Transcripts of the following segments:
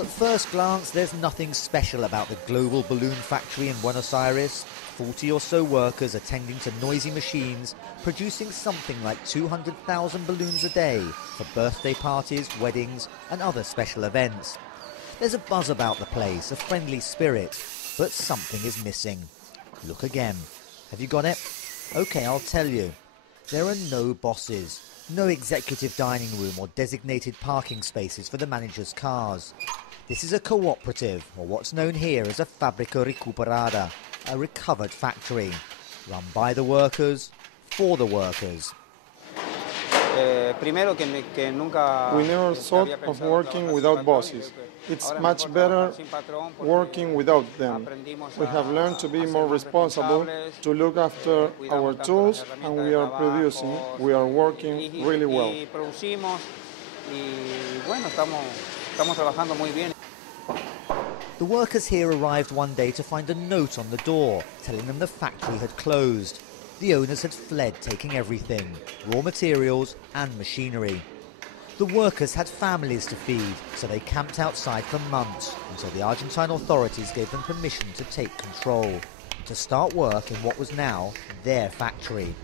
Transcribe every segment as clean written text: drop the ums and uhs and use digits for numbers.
At first glance, there's nothing special about the global balloon factory in Buenos Aires. 40 or so workers attending to noisy machines, producing something like 200,000 balloons a day for birthday parties, weddings and other special events. There's a buzz about the place, a friendly spirit, but something is missing. Look again. Have you got it? OK, I'll tell you. There are no bosses, no executive dining room or designated parking spaces for the manager's cars. This is a cooperative, or what's known here as a fábrica recuperada, a recovered factory, run by the workers, for the workers. We never thought of working without bosses. It's much better working without them. We have learned to be more responsible, to look after our tools, and we are producing. We are working really well. The workers here arrived one day to find a note on the door telling them the factory had closed. The owners had fled, taking everything, raw materials and machinery. The workers had families to feed, so they camped outside for months until the Argentine authorities gave them permission to take control, to start work in what was now their factory.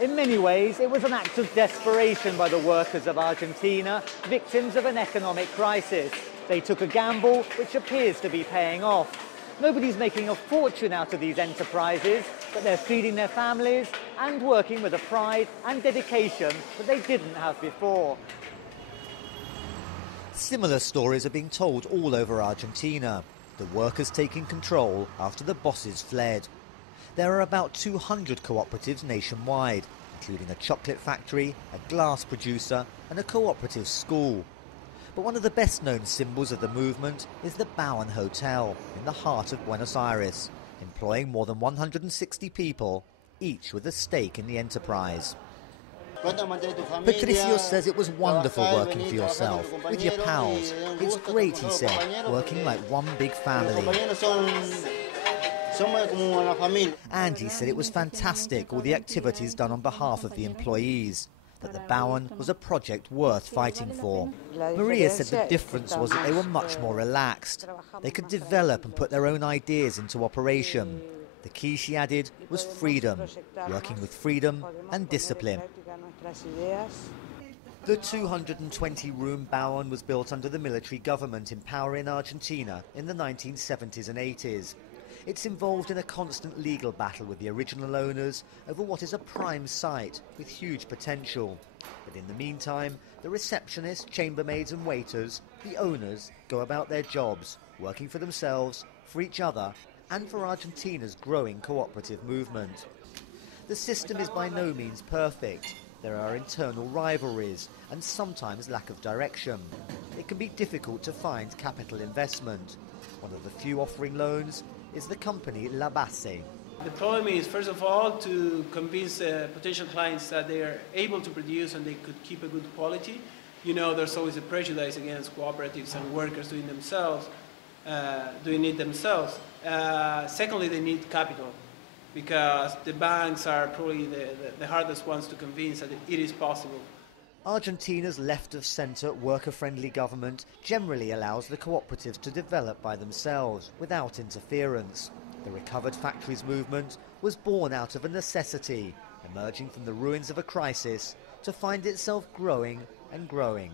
In many ways, it was an act of desperation by the workers of Argentina, victims of an economic crisis. They took a gamble which appears to be paying off. Nobody's making a fortune out of these enterprises, but they're feeding their families and working with a pride and dedication that they didn't have before. Similar stories are being told all over Argentina. The workers taking control after the bosses fled. There are about 200 cooperatives nationwide, including a chocolate factory, a glass producer and a cooperative school. But one of the best-known symbols of the movement is the Bauen Hotel in the heart of Buenos Aires, employing more than 160 people, each with a stake in the enterprise. Patricio says it was wonderful working for yourself, with your pals. It's great, he said, working like one big family. And he said it was fantastic, all the activities done on behalf of the employees. That the Bauen was a project worth fighting for. Maria said the difference was that they were much more relaxed. They could develop and put their own ideas into operation. The key, she added, was freedom, working with freedom and discipline. The 220-room Bauen was built under the military government in power in Argentina in the 1970s and 80s. It's involved in a constant legal battle with the original owners over what is a prime site with huge potential. But in the meantime, the receptionists, chambermaids and waiters, the owners, go about their jobs, working for themselves, for each other and for Argentina's growing cooperative movement. The system is by no means perfect. There are internal rivalries and sometimes lack of direction. It can be difficult to find capital investment. One of the few offering loans is the company La Base. The problem is, first of all, to convince potential clients that they are able to produce and they could keep a good quality. You know, there's always a prejudice against cooperatives and workers doing it themselves. Secondly, they need capital, because the banks are probably the hardest ones to convince that it is possible. Argentina's left-of-centre, worker-friendly government generally allows the cooperatives to develop by themselves, without interference. The Recovered Factories movement was born out of a necessity, emerging from the ruins of a crisis, to find itself growing and growing,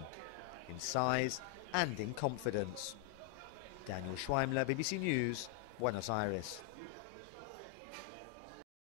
in size and in confidence. Daniel Schweimler, BBC News, Buenos Aires.